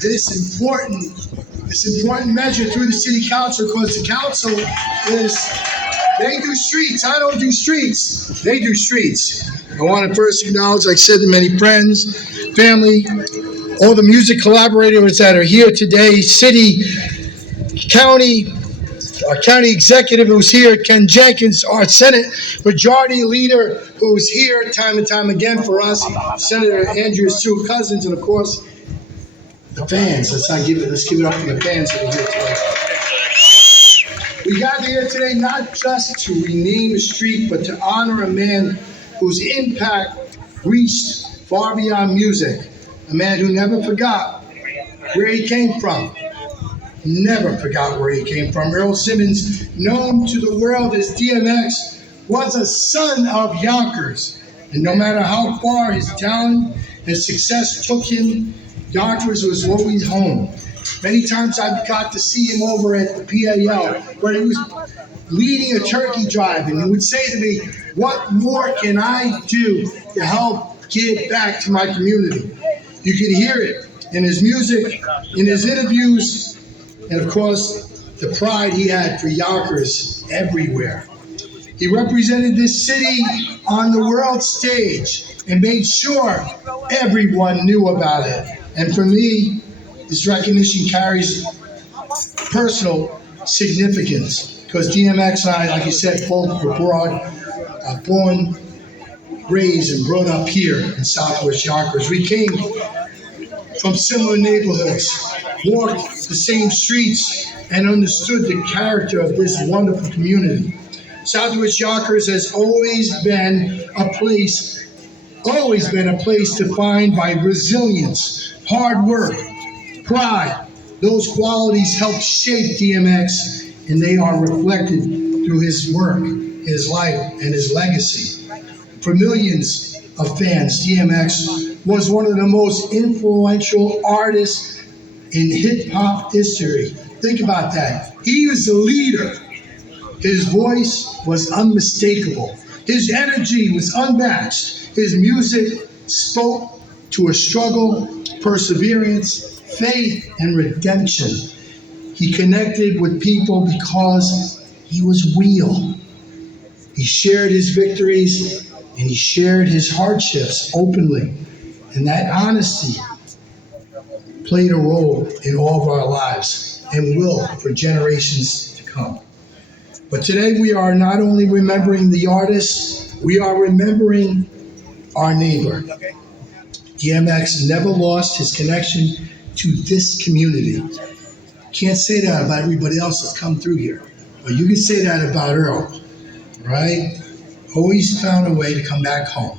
this important measure through the city council, because the council they do streets. I don't do streets. They do streets. I want to first acknowledge, like I said, the many friends, family, all the music collaborators that are here today, city, county, our county executive who's here, Ken Jenkins, our Senate Majority Leader who's here time and time again for us, Senator Andrew's two cousins, and of course, the fans. Let's give it up for the fans that are here today. We gather here today not just to rename a street, but to honor a man whose impact reached far beyond music. A man who never forgot where he came from. Never forgot where he came from. Earl Simmons, known to the world as DMX, was a son of Yonkers. And no matter how far his talent and success took him, Yonkers was always home. Many times I got to see him over at the PAL, where he was leading a turkey drive, and he would say to me, "What more can I do to help give back to my community?" You could hear it in his music, in his interviews, and of course, the pride he had for Yonkers everywhere. He represented this city on the world stage and made sure everyone knew about it. And for me, this recognition carries personal significance, because DMX and I, like you said, both were born, raised, and brought up here in Southwest Yonkers. We came from similar neighborhoods, walked the same streets, and understood the character of this wonderful community. Southwest Yonkers has always been a place defined by resilience, hard work, pride. Those qualities helped shape DMX, and they are reflected through his work, his life, and his legacy. For millions of fans, DMX was one of the most influential artists in hip-hop history. Think about that. He was the leader. His voice was unmistakable. His energy was unmatched. His music spoke to a struggle, perseverance, faith, and redemption. He connected with people because he was real. He shared his victories and he shared his hardships openly. And that honesty played a role in all of our lives and will for generations to come. But today we are not only remembering the artist, we are remembering our neighbor. DMX never lost his connection to this community. Can't say that about everybody else that's come through here, but you can say that about Earl, right? Always found a way to come back home.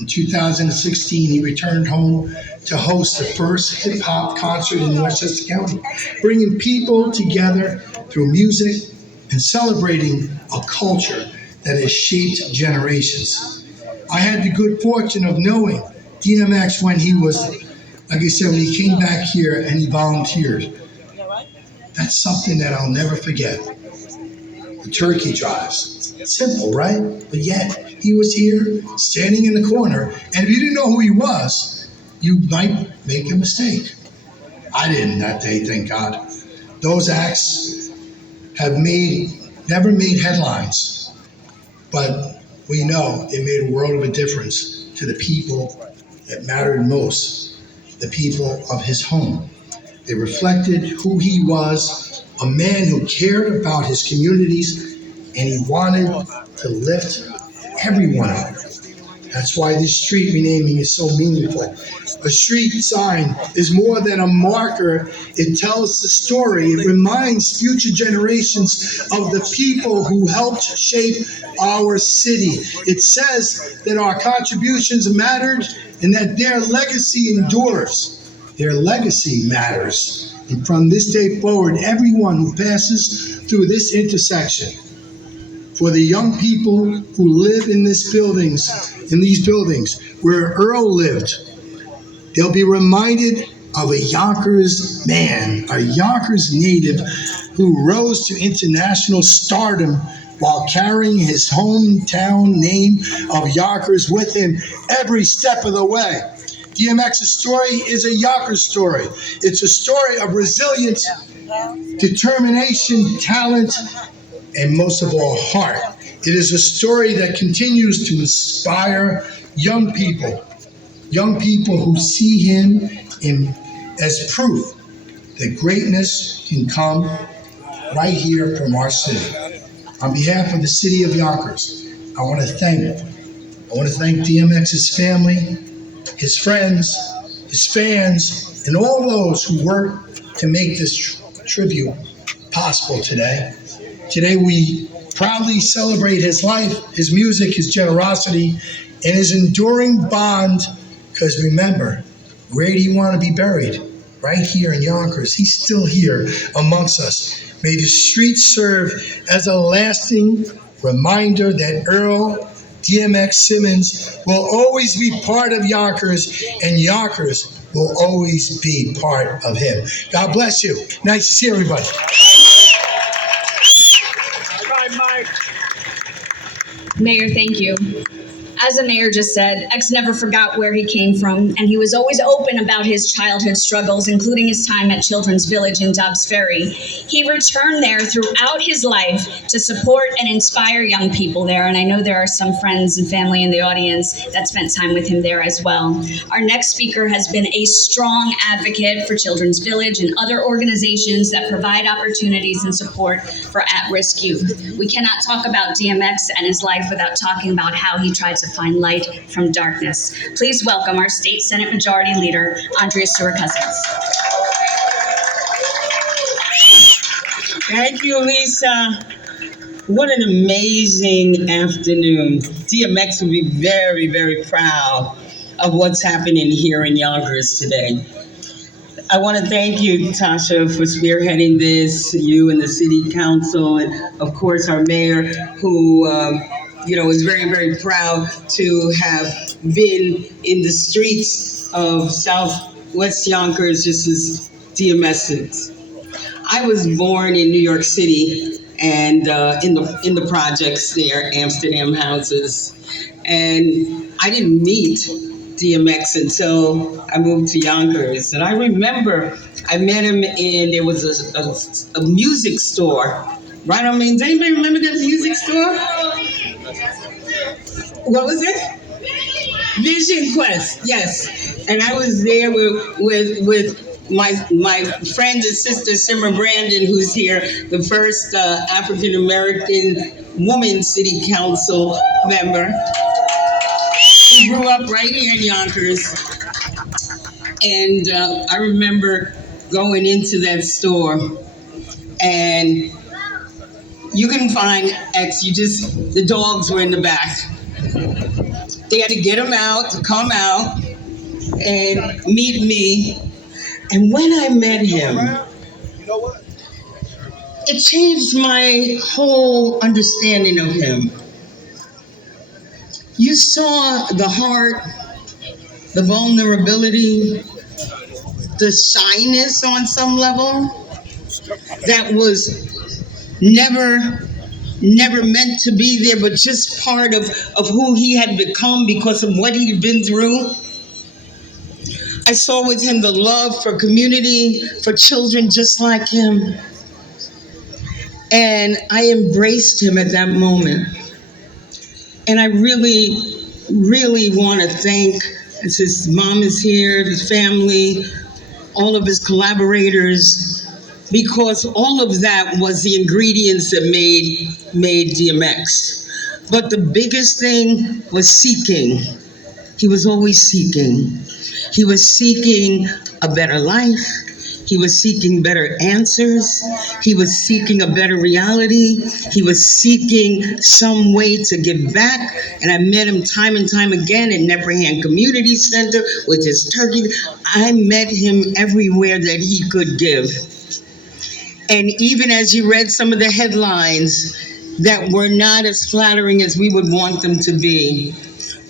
In 2016, he returned home to host the first hip-hop concert in Westchester County, bringing people together through music and celebrating a culture that has shaped generations. I had the good fortune of knowing DMX when he was, like I said, when he came back here and he volunteered. That's something that I'll never forget. The turkey drives. Simple, right? But yet, he was here, standing in the corner, and if you didn't know who he was, you might make a mistake. I didn't that day, thank God. Those acts have never made headlines, but we know it made a world of a difference to the people that mattered most, the people of his home. They reflected who he was, a man who cared about his communities, and he wanted to lift everyone up. That's why this street renaming is so meaningful. A street sign is more than a marker. It tells the story. It reminds future generations of the people who helped shape our city. It says that our contributions mattered and that their legacy endures. Their legacy matters. And from this day forward, everyone who passes through this intersection, for the young people who live in these buildings where Earl lived, they'll be reminded of a Yonkers man, a Yonkers native who rose to international stardom while carrying his hometown name of Yonkers with him every step of the way. DMX's story is a Yonkers story. It's a story of resilience, determination, talent, and most of all, heart. It is a story that continues to inspire young people who see him as proof that greatness can come right here from our city. On behalf of the city of Yonkers, I want to thank DMX's family, his friends, his fans, and all those who worked to make this tribute possible today. Today we proudly celebrate his life, his music, his generosity, and his enduring bond, because remember, where do you want to be buried? Right here in Yonkers. He's still here amongst us. May the streets serve as a lasting reminder that Earl DMX Simmons will always be part of Yonkers, and Yonkers will always be part of him. God bless you. Nice to see everybody. All right, Mike. Mayor, thank you. As the mayor just said, X never forgot where he came from, and he was always open about his childhood struggles, including his time at Children's Village in Dobbs Ferry. He returned there throughout his life to support and inspire young people there, and I know there are some friends and family in the audience that spent time with him there as well. Our next speaker has been a strong advocate for Children's Village and other organizations that provide opportunities and support for at-risk youth. We cannot talk about DMX and his life without talking about how he tried to find light from darkness. Please welcome our State Senate Majority Leader, Andrea Stewart-Cousins. Thank you, Lisa. What an amazing afternoon. DMX will be very, very proud of what's happening here in Yonkers today. I want to thank you, Tasha, for spearheading this, you and the City Council, and of course our mayor, who is very, very proud to have been in the streets of Southwest Yonkers just as DMS is. I was born in New York City and in the projects there, Amsterdam houses, and I didn't meet DMX until I moved to Yonkers. And I remember I met him there was a music store. Right? I mean, does anybody remember that music store? What was it? Vision Quest, yes. And I was there with my friend and sister Simmer Brandon, who's here, the first African American woman city council member. Who grew up right here in Yonkers. And I remember going into that store, and you couldn't find X, the dogs were in the back. They had to get them out to come out and meet me. And when I met him, it changed my whole understanding of him. You saw the heart, the vulnerability, the shyness on some level that was never meant to be there, but just part of who he had become because of what he'd been through. I saw with him the love for community, for children just like him. And I embraced him at that moment. And I really, really want to thank, as his mom is here, his family, all of his collaborators, because all of that was the ingredients that made DMX. But the biggest thing was seeking. He was always seeking. He was seeking a better life. He was seeking better answers. He was seeking a better reality. He was seeking some way to give back. And I met him time and time again at Neverhand Community Center with his turkey. I met him everywhere that he could give. And even as you read some of the headlines that were not as flattering as we would want them to be,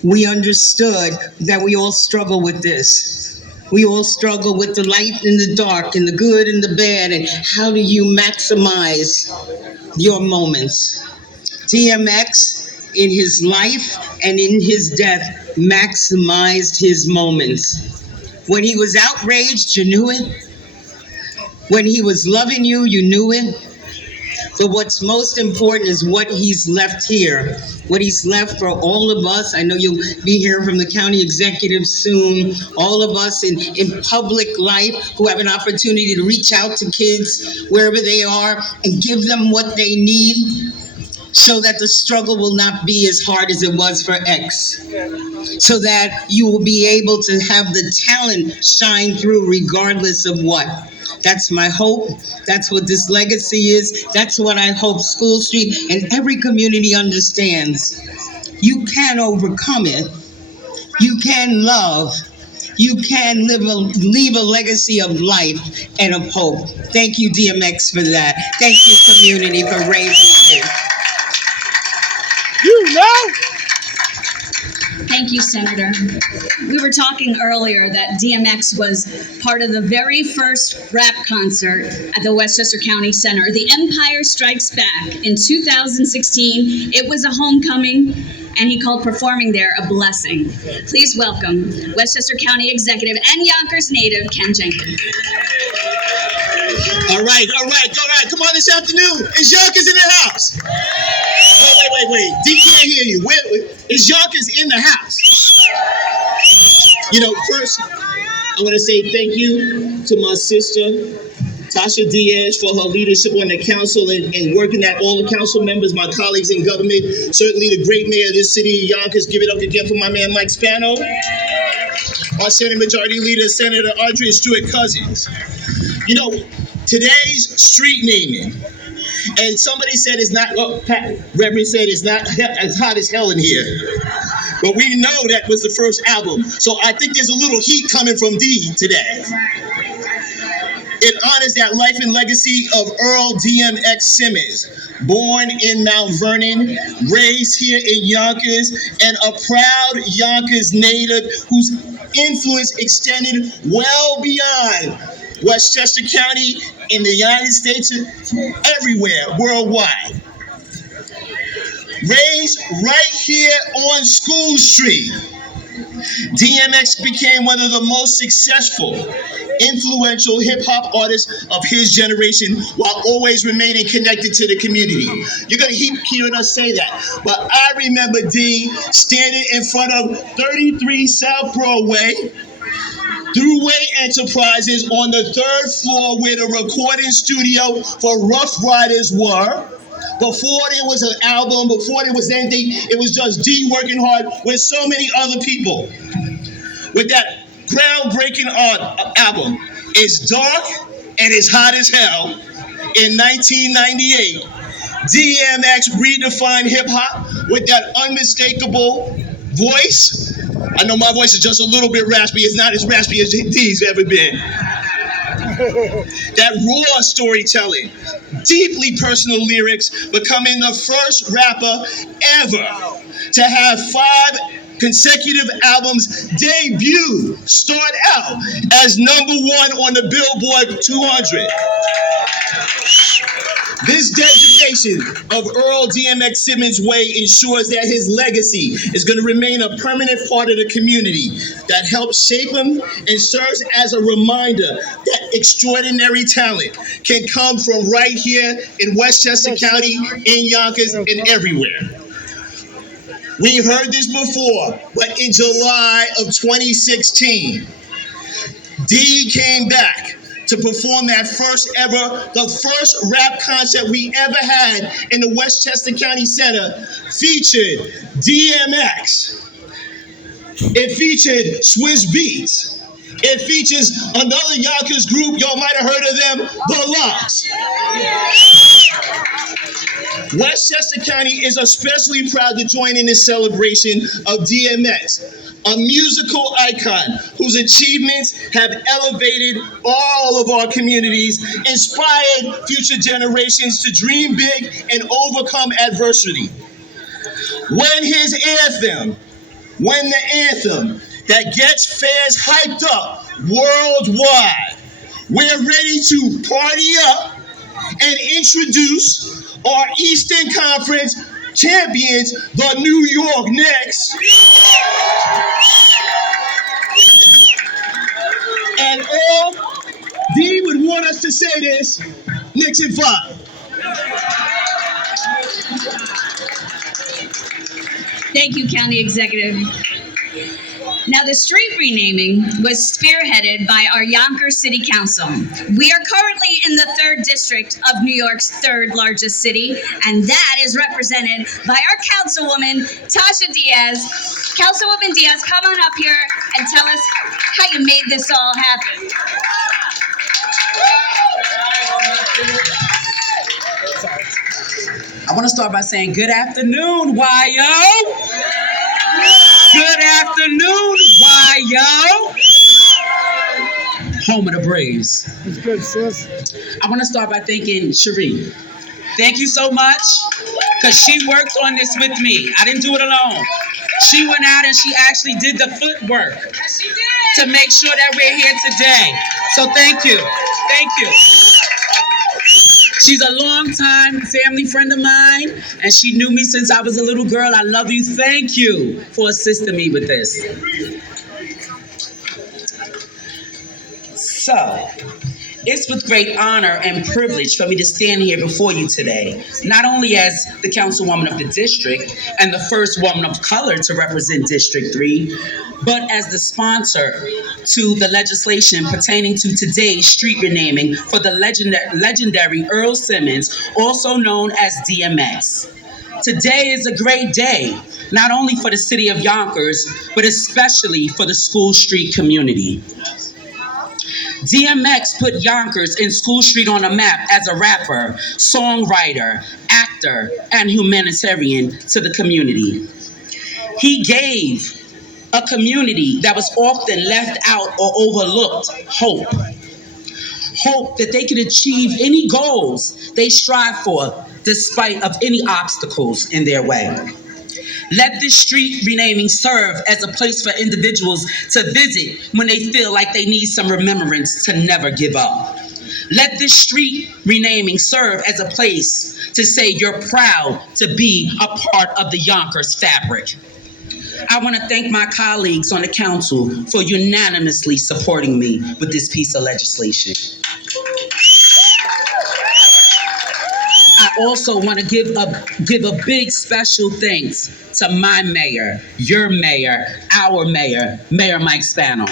we understood that we all struggle with this. We all struggle with the light and the dark and the good and the bad, and how do you maximize your moments? DMX, in his life and in his death, maximized his moments. When he was outraged, you knew it. When he was loving you, you knew it. But what's most important is what he's left here, what he's left for all of us. I know you'll be hearing from the county executive soon. All of us in public life who have an opportunity to reach out to kids wherever they are and give them what they need so that the struggle will not be as hard as it was for X. So that you will be able to have the talent shine through regardless of what. That's my hope. That's what this legacy is. That's what I hope School Street and every community understands. You can overcome it. You can love. You can leave a legacy of life and of hope. Thank you, DMX, for that. Thank you, community, for raising kids. You know? Thank you, Senator. We were talking earlier that DMX was part of the very first rap concert at the Westchester County Center, The Empire Strikes Back, in 2016. It was a homecoming, and he called performing there a blessing. Please welcome Westchester County Executive and Yonkers native, Ken Jenkins. All right. Come on this afternoon. Is Yonkers in the house? Wait. D can't hear you. Is Yonkers in the house? You know, first, I want to say thank you to my sister, Tasha Diaz, for her leadership on the council and working at all the council members, my colleagues in government, certainly the great mayor of this city, Yonkers. Give it up again for my man, Mike Spano. Our Senate Majority Leader, Senator Andrea Stewart-Cousins. You know, today's street naming, and somebody said it's not, well, Reverend said it's not as hot as hell in here. But we know that was the first album. So I think there's a little heat coming from D today. It honors that life and legacy of Earl DMX Simmons, born in Mount Vernon, raised here in Yonkers, and a proud Yonkers native whose influence extended well beyond Westchester County in the United States, everywhere, worldwide. Raised right here on School Street, DMX became one of the most successful, influential hip-hop artists of his generation while always remaining connected to the community. You're going to keep hearing us say that. But I remember D standing in front of 33 South Broadway, Throughway Enterprises on the 3rd floor where the recording studio for Ruff Ryders were. Before there was an album, before there was anything, it was just D working hard with so many other people. With that groundbreaking album, It's Dark and It's Hot as Hell, in 1998, DMX redefined hip-hop with that unmistakable voice. I know my voice is just a little bit raspy. It's not as raspy as D's ever been. That raw storytelling, deeply personal lyrics, becoming the first rapper ever to have 5 consecutive albums debut, start out as #1 on the Billboard 200. This designation of Earl DMX Simmons' way ensures that his legacy is going to remain a permanent part of the community that helps shape him and serves as a reminder that extraordinary talent can come from right here in Westchester County, in Yonkers, and everywhere. We heard this before, but in July of 2016, D came back to perform that the first rap concert we ever had in the Westchester County Center, featured DMX. It featured Swiss Beats. It features another Yonkers group, y'all might have heard of them, The Locks. Westchester County is especially proud to join in this celebration of DMX, a musical icon whose achievements have elevated all of our communities, inspired future generations to dream big and overcome adversity. When the anthem that gets fans hyped up worldwide, we're ready to party up and introduce our Eastern Conference champions, the New York Knicks. And all D would want us to say this, Knicks in 5. Thank you, County Executive. Now, the street renaming was spearheaded by our Yonkers City Council. We are currently in the 3rd District of New York's 3rd largest city, and that is represented by our Councilwoman, Tasha Diaz. Councilwoman Diaz, come on up here and tell us how you made this all happen. I want to start by saying good afternoon, YO. Good afternoon, YO. Home of the Braves. That's good, sis. I want to start by thanking Cherie. Thank you so much, because she worked on this with me. I didn't do it alone. She went out and she actually did the footwork to make sure that we're here today. So thank you. Thank you. She's a longtime family friend of mine, and she knew me since I was a little girl. I love you. Thank you for assisting me with this. So, it's with great honor and privilege for me to stand here before you today, not only as the councilwoman of the district and the first woman of color to represent District 3, but as the sponsor to the legislation pertaining to today's street renaming for the legendary Earl Simmons, also known as DMX. Today is a great day, not only for the city of Yonkers, but especially for the School Street community. DMX put Yonkers and School Street on a map as a rapper, songwriter, actor, and humanitarian to the community. He gave a community that was often left out or overlooked hope. Hope that they could achieve any goals they strive for despite of any obstacles in their way. Let this street renaming serve as a place for individuals to visit when they feel like they need some remembrance to never give up. Let this street renaming serve as a place to say you're proud to be a part of the Yonkers fabric. I want to thank my colleagues on the council for unanimously supporting me with this piece of legislation. I also want to give a big special thanks to my mayor, your mayor, our mayor, Mayor Mike Spano.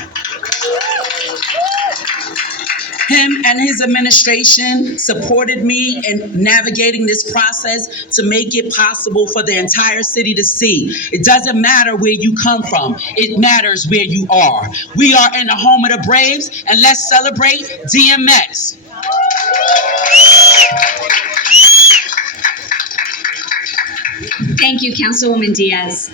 Him and his administration supported me in navigating this process to make it possible for the entire city to see. It doesn't matter where you come from. It matters where you are. We are in the home of the Braves, and let's celebrate DMX. Thank you, Councilwoman Diaz.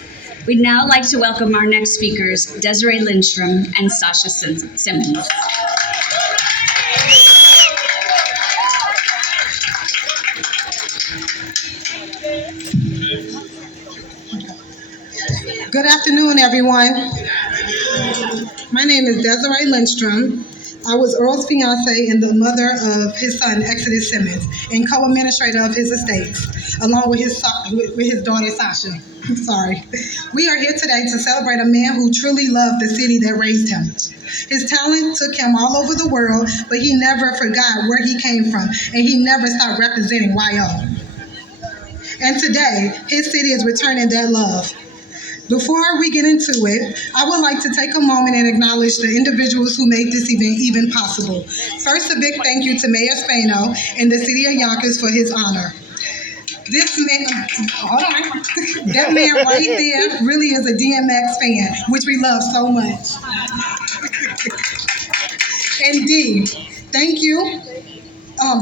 We'd now like to welcome our next speakers, Desiree Lindstrom and Sasha Simmons. Good afternoon, everyone. My name is Desiree Lindstrom. I was Earl's fiance and the mother of his son, Exodus Simmons, and co-administrator of his estates, along with his daughter, Sasha. Sorry. We are here today to celebrate a man who truly loved the city that raised him. His talent took him all over the world, but he never forgot where he came from, and he never stopped representing YO. And today, his city is returning that love. Before we get into it, I would like to take a moment and acknowledge the individuals who made this event even possible. First, a big thank you to Mayor Spano and the City of Yonkers for his honor. This man, hold on, that man right there really is a DMX fan, which we love so much. And D, thank you.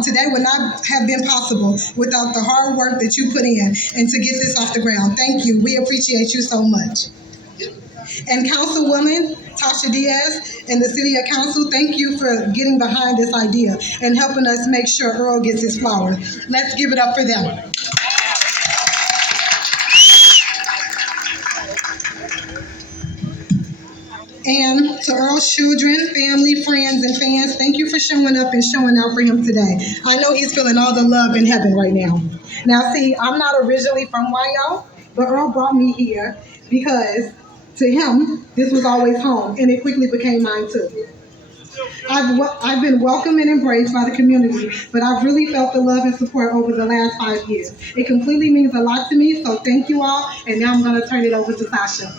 Today would not have been possible without the hard work that you put in and to get this off the ground. Thank you. We appreciate you so much. And Councilwoman Tasha Diaz and the City of Council, thank you for getting behind this idea and helping us make sure Earl gets his flowers. Let's give it up for them. And to Earl's children, family, friends, and fans, thank you for showing up and showing out for him today. I know he's feeling all the love in heaven right now. Now, see, I'm not originally from YO, but Earl brought me here because to him, this was always home, and it quickly became mine too. I've been welcomed and embraced by the community, but I've really felt the love and support over the last 5 years. It completely means a lot to me, so thank you all, and now I'm going to turn it over to Sasha.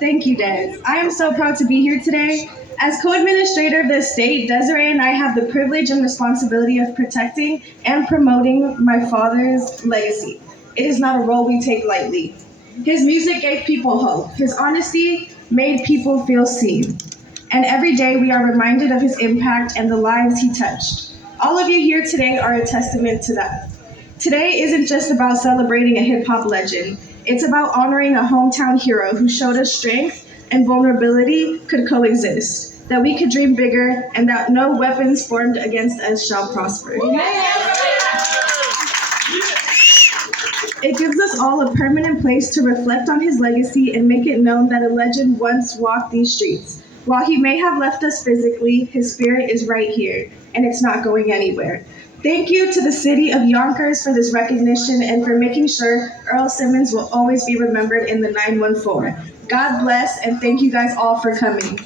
Thank you, Des. I am so proud to be here today. As co-administrator of the estate, Desiree and I have the privilege and responsibility of protecting and promoting my father's legacy. It is not a role we take lightly. His music gave people hope. His honesty made people feel seen. And every day we are reminded of his impact and the lives he touched. All of you here today are a testament to that. Today isn't just about celebrating a hip-hop legend. It's about honoring a hometown hero who showed us strength and vulnerability could coexist, that we could dream bigger, and that no weapons formed against us shall prosper. It gives us all a permanent place to reflect on his legacy and make it known that a legend once walked these streets. While he may have left us physically, his spirit is right here, and it's not going anywhere. Thank you to the city of Yonkers for this recognition and for making sure Earl Simmons will always be remembered in the 914. God bless, and thank you guys all for coming.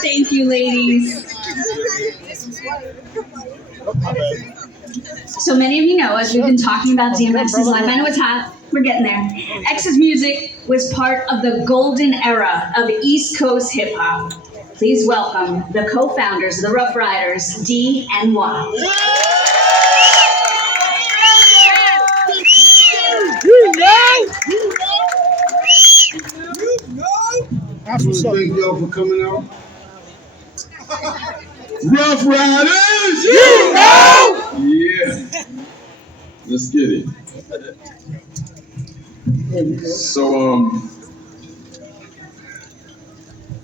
Thank you, ladies. So many of you know, as we've been talking about DMX's life, I know it's hot, we're getting there. X's music was part of the golden era of East Coast hip hop. Please welcome the co-founders of the Ruff Ryders, D and Y. Thank y'all for coming out. Ruff Ryders! You know! Yeah. Let's get it. So,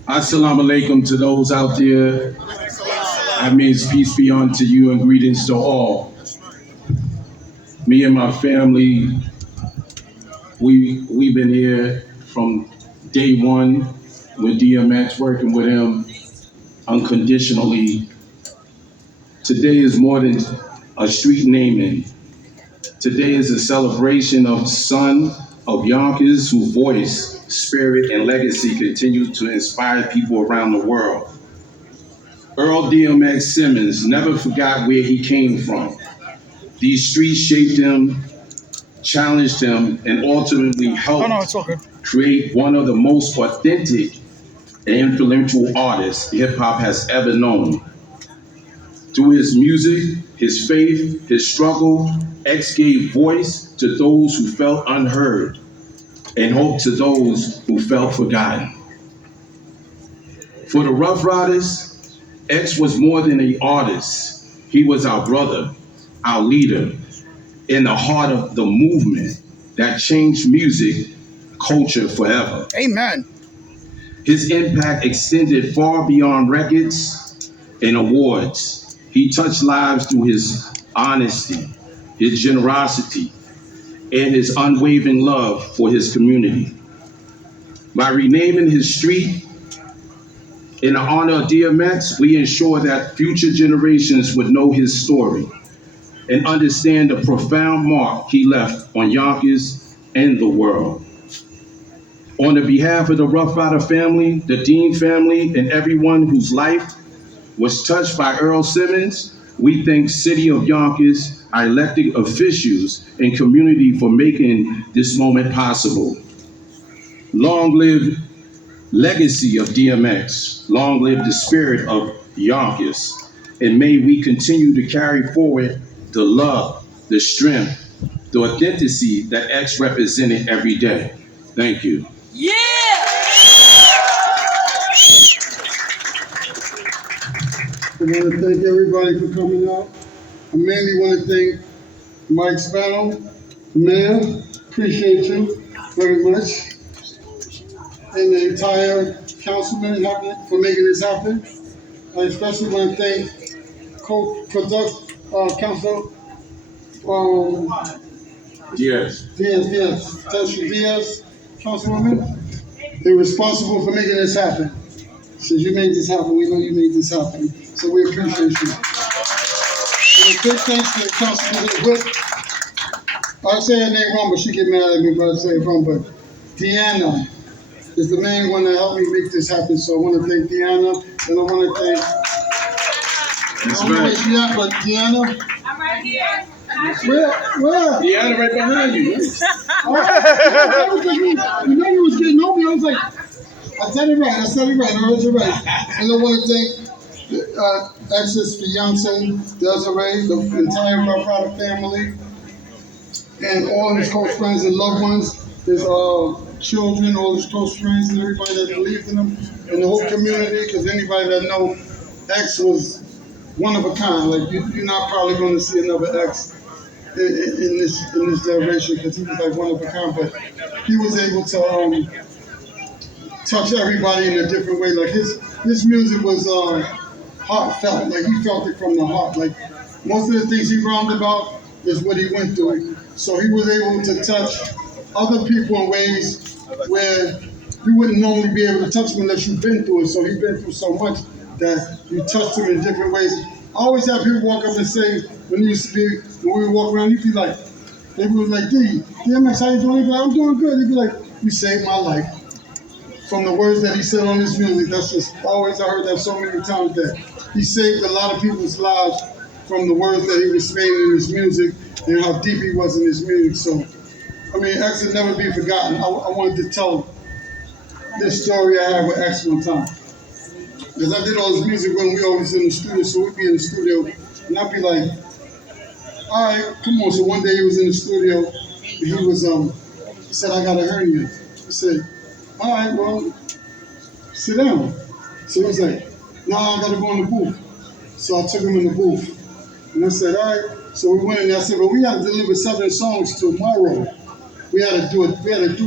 assalamu alaikum to those out there. That means peace be unto you and greetings to all. Me and my family, we've been here from day one with DMX, working with him unconditionally. Today is more than a street naming. Today is a celebration of son of Yonkers whose voice, spirit, and legacy continue to inspire people around the world. Earl DMX Simmons never forgot where he came from. These streets shaped him, challenged him, and ultimately helped create one of the most authentic and influential artists hip-hop has ever known. Through his music, his faith, his struggle, X gave voice to those who felt unheard and hope to those who felt forgotten. For the Ruff Ryders, X was more than an artist. He was our brother, our leader, in the heart of the movement that changed music culture forever. Amen. His impact extended far beyond records and awards. He touched lives through his honesty, his generosity, and his unwavering love for his community. By renaming his street in the honor of DMX, we ensure that future generations would know his story and understand the profound mark he left on Yonkers and the world. On the behalf of the Ruff Ryder family, the Dean family, and everyone whose life was touched by Earl Simmons, we thank City of Yonkers, our elected officials, and community for making this moment possible. Long live legacy of DMX. Long live the spirit of Yonkers. And may we continue to carry forward the love, the strength, the authenticity that X represented every day. Thank you. Yeah! I want to thank everybody for coming out. I mainly want to thank Mike Spano. Man, appreciate you very much. and the entire councilman for making this happen. I especially want to thank Council Yes. Diaz, Councilwoman. They're responsible for making this happen. Since you made this happen, we know you made this happen. So we appreciate you. And a big thanks to the Councilwoman Whip. I say her name wrong, but she get mad at me if I say it wrong. But Deanna is the main one that helped me make this happen. So I want to thank Deanna, and I want to thank. That's I don't know where right. she at, but Deanna. I'm right here. Where? Deanna right behind you. You know you was getting over me. I was like, I said it right. I heard it right. And I want to thank Ex's fiance, Desiree, the entire Ruff Ryders family, and all his close friends and loved ones, his children, all his close friends, and everybody that believed in him, and the whole community. Because anybody that know X was one of a kind. Like you're not probably going to see another X in this generation, because he was like one of a kind. But he was able to touch everybody in a different way. Like his music was heartfelt. Like he felt it from the heart. Like most of the things he rhymed about is what he went through. So he was able to touch other people in ways where you wouldn't normally be able to touch them unless you've been through it. So he's been through so much that you touched him in different ways. I always have people walk up and say, when we would walk around, he'd be like, they would be like, DMX, how you doing? He'd be like, I'm doing good. He'd be like, you saved my life. From the words that he said on his music, that's just always, I heard that so many times, that he saved a lot of people's lives from the words that he was saying in his music and how deep he was in his music. So, I mean, X will never be forgotten. I wanted to tell this story I had with X one time. Because I did all his music when we always in the studio, so we'd be in the studio, and I'd be like, all right, come on. So one day he was in the studio, and he said, I got a hernia. I said, all right, well, sit down. So he was like, no, I got to go in the booth. So I took him in the booth. And I said, all right. So we went in there. I said, well, we got to deliver 7 songs tomorrow. We had a due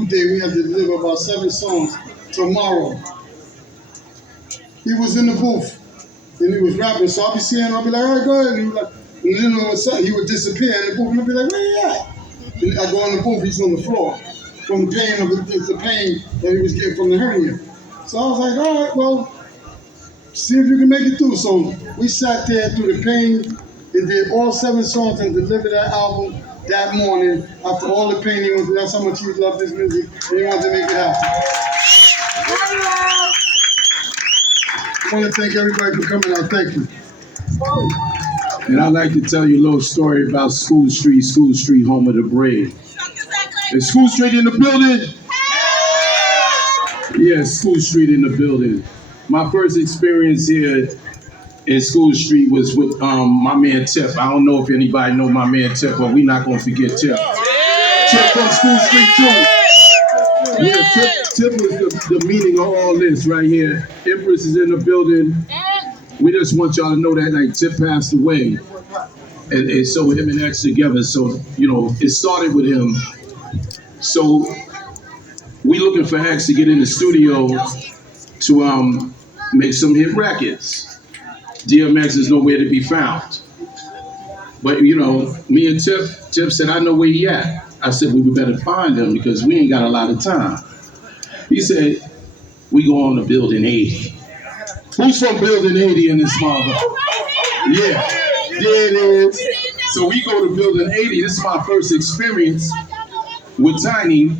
date. We had to deliver about 7 songs tomorrow. He was in the booth, and he was rapping. So I'll be seeing him. I'll be like, all right, go ahead. And he was like, and then all of a sudden, he would disappear in the booth. And I'll be like, where you at? And I go in the booth. He's on the floor from the pain that he was getting from the hernia. So I was like, all right, well, see if you can make it through. So we sat there through the pain and did all 7 songs and delivered that album that morning after all the pain he went through. That's how much he loved his music, and he wanted to make it happen. I want to thank everybody for coming out. Thank you. And I'd like to tell you a little story about School Street, home of the brave. Is School Street in the building? Yes, School Street in the building. My first experience here in School Street was with my man Tip. I don't know if anybody know my man Tip, but we're not going to forget Tip. Tip from School Street too. Yeah, Tip was the meaning of all this right here. Empress is in the building. We just want y'all to know that night Tip passed away. And so him and X together. So, you know, it started with him. So we looking for X to get in the studio to make some hit records. DMX is nowhere to be found. But, you know, me and Tip said, I know where he at. I said, well, we better find him because we ain't got a lot of time. He said, we go on to Building 80. Who's from Building 80 in this mother? Yeah, there it is. So we go to Building 80. This is my first experience with Tiny,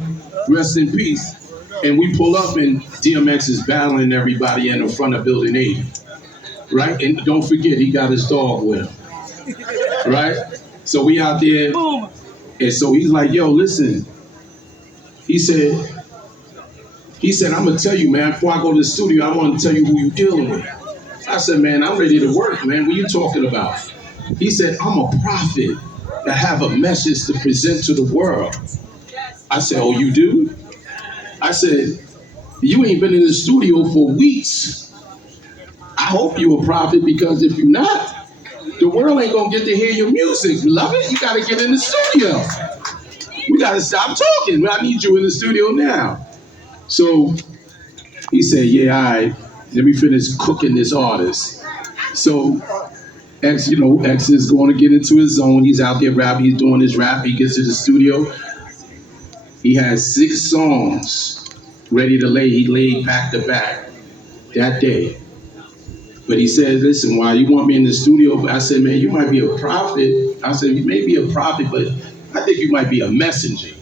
rest in peace. And we pull up and DMX is battling everybody in the front of Building 80. Right? And don't forget, he got his dog with him. Right? So we out there. And so he's like, yo, listen. He said, I'm going to tell you, man, before I go to the studio, I want to tell you who you're dealing with. I said, man, I'm ready to work, man. What are you talking about? He said, I'm a prophet that have a message to present to the world. I said, oh, you do? I said, you ain't been in the studio for weeks. I hope you're a prophet, because if you're not, the world ain't going to get to hear your music, beloved. You got to get in the studio. We got to stop talking. I need you in the studio now. So He said, yeah, all right, let me finish cooking this artist. So X, X is going to get into his zone. He's out there rapping, he's doing his rap. He gets to the studio. He has 6 songs ready to lay. He laid back to back that day. But he said, listen, why you want me in the studio? But I said, man, you might be a prophet. I said, you may be a prophet, but I think you might be a messenger.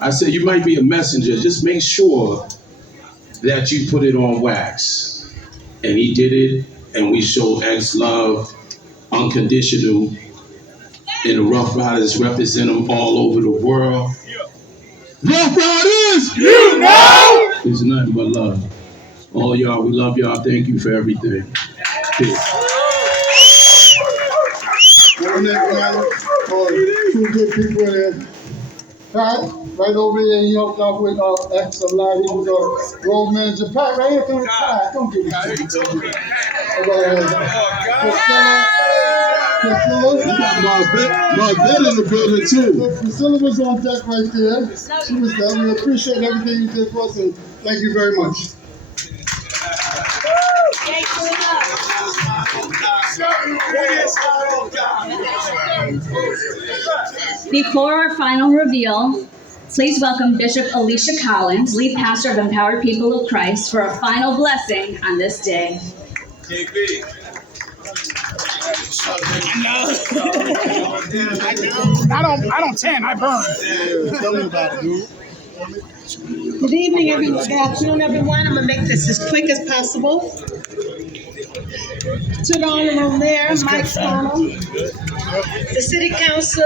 I said, you might be a messenger. Just make sure that you put it on wax. And he did it, and we showed X love, unconditional, and the Ruff Ryders represent them all over the world. Ruff Ryders! You know! It's nothing but love. All y'all, we love y'all. Thank you for everything. Peace. Two good people there. Pat, right over here, he helped out with X a lot. He was a road manager. Pat, right here, come Pat. Don't give me shit. Marvin in the building too. Priscilla was on deck right there. She was there. We appreciate everything you did for us, and thank you very much. Before our final reveal, please welcome Bishop Alicia Collins, lead pastor of Empowered People of Christ, for a final blessing on this day. I don't tan, I burn. Tell me about it, dude. Good evening, everyone. Good afternoon, everyone. I'm going to make this as quick as possible. To the Honorable Mayor, Mike Connell, the City Council,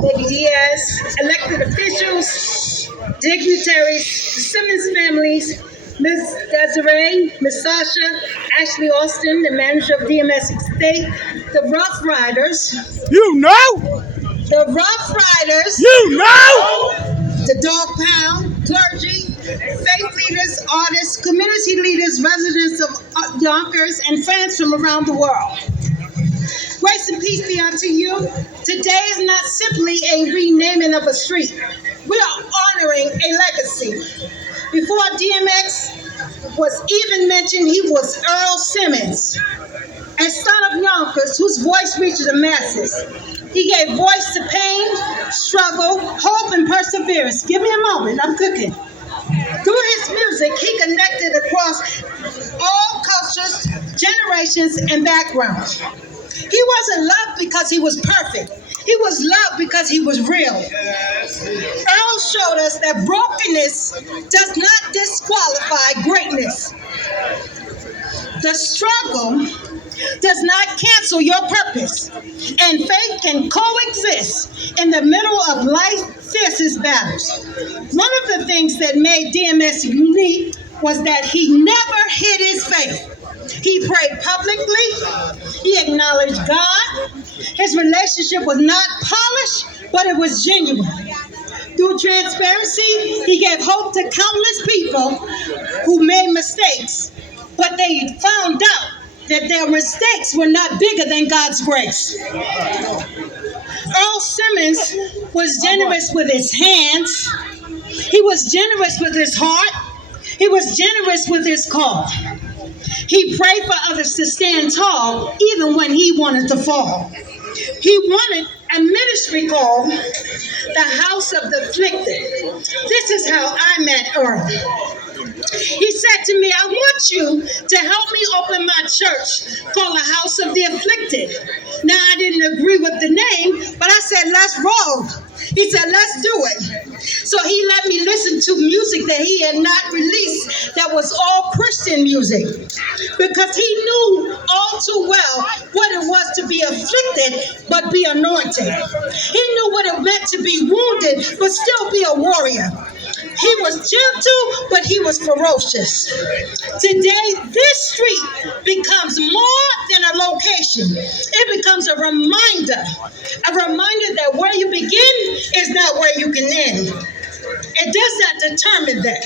Lady Diaz, elected officials, dignitaries, the Simmons families, Ms. Desiree, Ms. Sasha, Ashley Austin, the manager of DMX Estate, the Ruff Ryders. You know! The Ruff Ryders. You know! The Dog Pound, clergy, faith leaders, artists, community leaders, residents of Yonkers, and fans from around the world. Grace and peace be unto you. Today is not simply a renaming of a street. We are honoring a legacy. Before DMX was even mentioned, he was Earl Simmons, a son of Yonkers whose voice reaches the masses. He gave voice to pain, struggle, hope, and perseverance. Give me a moment, I'm cooking. Through his music, he connected across all cultures, generations, and backgrounds. He wasn't loved because he was perfect. He was loved because he was real. Earl showed us that brokenness does not disqualify greatness. The struggle does not cancel your purpose, and faith can coexist in the middle of life's fiercest battles. One of the things that made DMX unique was that he never hid his faith. He prayed publicly, he acknowledged God. His relationship was not polished, but it was genuine. Through transparency, he gave hope to countless people who made mistakes, but they found out that their mistakes were not bigger than God's grace. Earl Simmons was generous with his hands. He was generous with his heart. He was generous with his call. He prayed for others to stand tall even when he wanted to fall. He wanted a ministry called the House of the Afflicted. This is how I met Earl. He said to me, I want you to help me open my church called the House of the Afflicted. Now, I didn't agree with the name, but I said, let's roll. He said, let's do it. So he let me listen to music that he had not released that was all Christian music, because he knew all too well what it was to be afflicted but be anointed. He knew what it meant to be wounded but still be a warrior. He was gentle, but he was ferocious. Today, this street becomes more than a location. It becomes a reminder that where you begin is not where you can end. It does not determine that.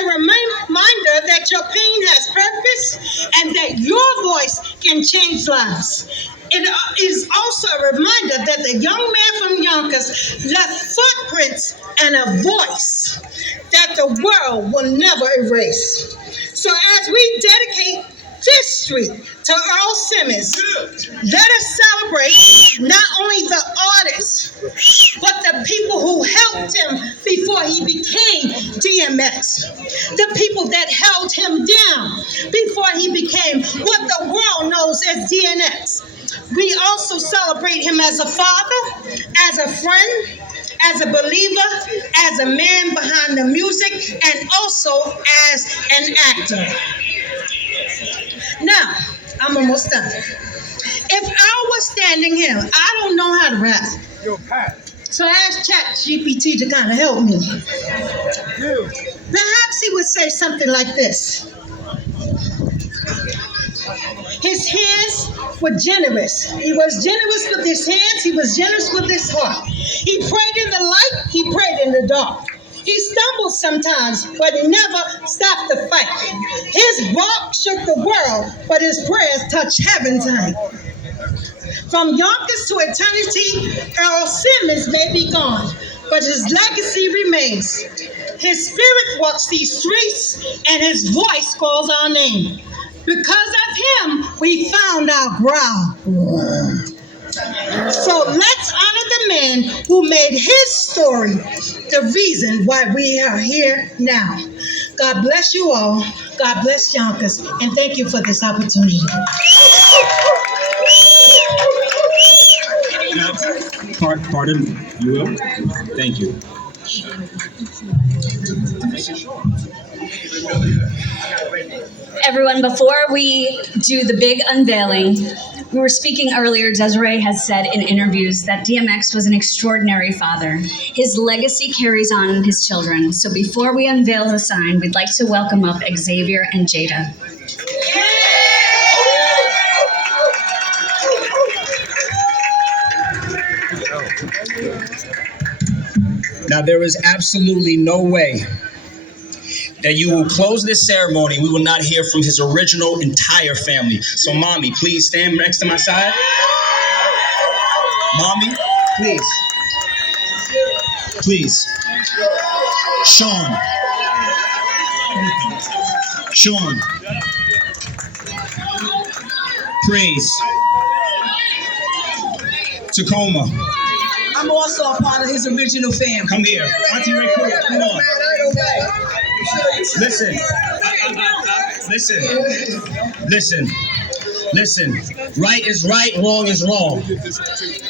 A reminder that your pain has purpose and that your voice can change lives. It is also a reminder that the young man from Yonkers left footprints and a voice. that the world will never erase. So as we dedicate this street to Earl Simmons, let us celebrate not only the artists, but the people who helped him before he became DMX. The people that held him down before he became what the world knows as DMX. We also celebrate him as a father, as a friend, as a believer, as a man behind the music, and also as an actor. Now, I'm almost done. If I was standing here, I don't know how to rap. So I asked ChatGPT to kind of help me. Perhaps he would say something like this. His hands were generous. He was generous with his hands. He was generous with his heart. He prayed in the light. He prayed in the dark. He stumbled sometimes, but he never stopped the fight. His walk shook the world, but his prayers touched heaven tonight. From Yonkers to eternity, Earl Simmons may be gone, but his legacy remains. His spirit walks these streets, and his voice calls our name. Because of him, we found our growl. So let's honor the man who made his story the reason why we are here now. God bless you all. God bless Yonkers. And thank you for this opportunity. Pardon, you will? Thank you. Everyone, before we do the big unveiling, we were speaking earlier, Desiree has said in interviews that DMX was an extraordinary father. His legacy carries on in his children. So before we unveil the sign, we'd like to welcome up Xavier and Jada. Now, there is absolutely no way that you will close this ceremony, we will not hear from his original entire family. So, Mommy, please stand next to my side. Mommy, please. Please. Sean. Sean. Praise. Tacoma. I'm also a part of his original family. Come here. Auntie Ray, come on. Listen. Listen. Right is right, wrong is wrong.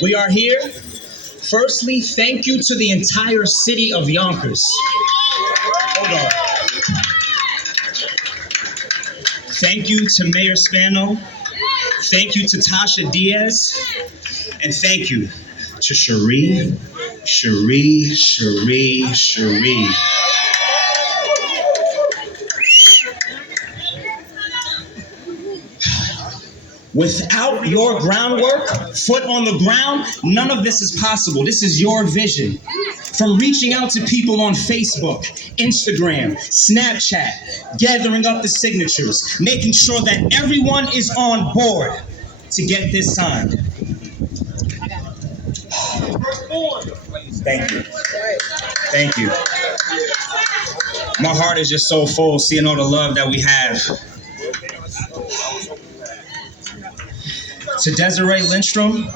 We are here. Firstly, thank you to the entire city of Yonkers. Hold on. Thank you to Mayor Spano. Thank you to Tasha Diaz. And thank you to Cherie. Without your groundwork, foot on the ground, none of this is possible. This is your vision. From reaching out to people on Facebook, Instagram, Snapchat, gathering up the signatures, making sure that everyone is on board to get this signed. Thank you. My heart is just so full seeing all the love that we have. To Desiree Lindstrom,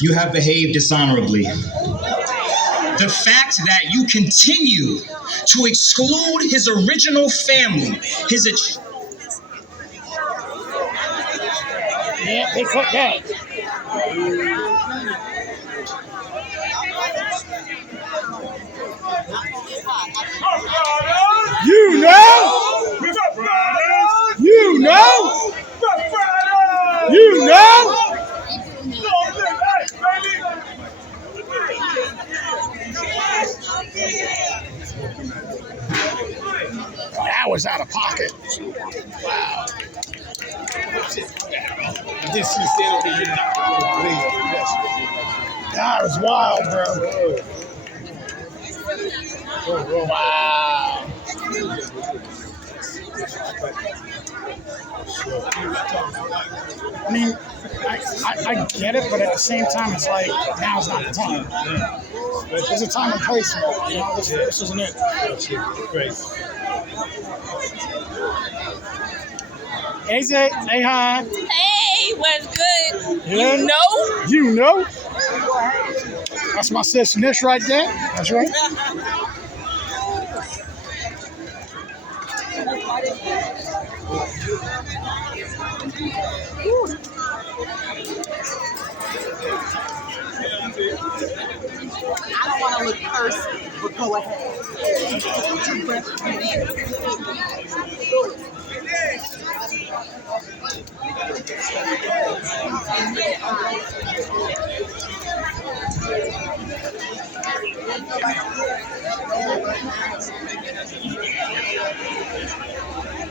you have behaved dishonorably. The fact that you continue to exclude his original family, Yeah, they cut that. You know? You know? You know? That was out of pocket. Wow. That was wild, bro. Wow. I mean, I get it, but at the same time, it's like now's not the time. There's a time and place for it. You know, this isn't it. Great. Hey, Zay, say hi. Hey, what's good? Yeah. You know? You know? That's my sis Nish right there. That's right. I don't want to look thirsty, but go ahead.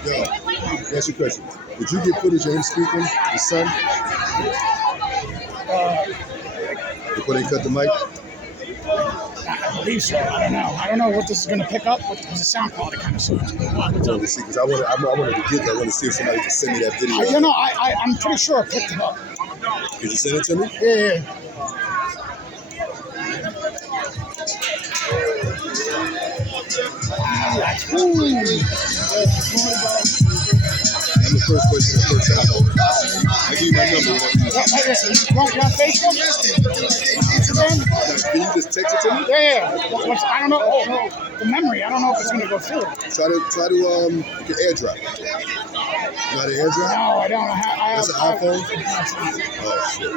Yo, ask you a question. Did you get footage of him speaking, his son? Before they cut the mic? I believe so. I don't know what this is going to pick up because the sound quality kind of sucks. I wanted to see, because I wanted to get that. I want to see if somebody can send me that video. You know, I'm pretty sure I picked it up. Could you send it to me? Yeah. I'm the first person the first time. I give you my number. You on Facebook? Instagram? Can you just text it to me? Yeah. I don't know. Oh, the memory. I don't know if it's going to go through. Try to you can airdrop. You know how to airdrop? No, I don't. That's an iPhone? Oh, shit.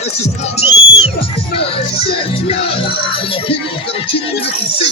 Let's just talk. My people, gotta keep it up and see.